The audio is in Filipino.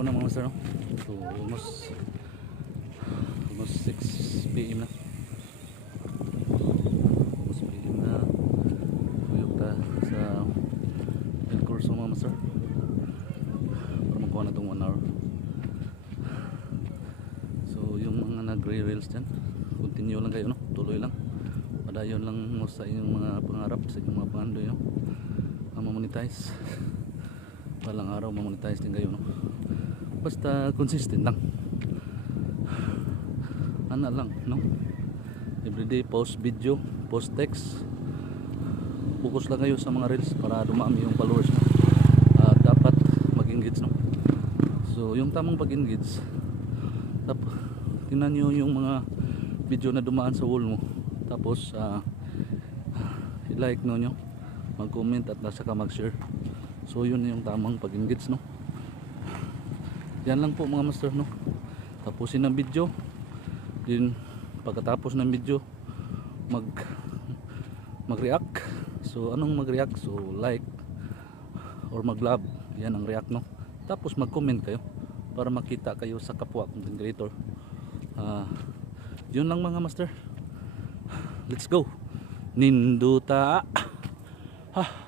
hapon na mga master, no? So almost 6 PM na. Almost PM na. Tuyok ta sa El Curso mga master. Para makuha na itong 1 hour. So yung mga nagre-rails dyan, continue lang kayo, no? Tuloy lang. Padayon lang mo sa inyong mga pangarap, sa inyong mga pangandoy, no? Mamonetize. Balang araw mamonetize din kayo, no? Basta consistent lang, ano lang, no? Everyday post video, post text, focus lang kayo sa mga reels para dumami yung followers, no? Dapat mag-engage, no? So yung tamang pag-engage, tingnan nyo yung mga video na dumaan sa wall mo, tapos i-like nyo, mag-comment at saka mag-share. So yun yung tamang pag-engage, no? Yan lang po mga master, no? Tapusin ang video, din pagkatapos ng video mag-react. So anong mag-react? So like or mag-love, yan ang react, no? Tapos mag-comment kayo para makita kayo sa kapwa content creator. Yun lang mga master. Let's go. Ninduta. Ha.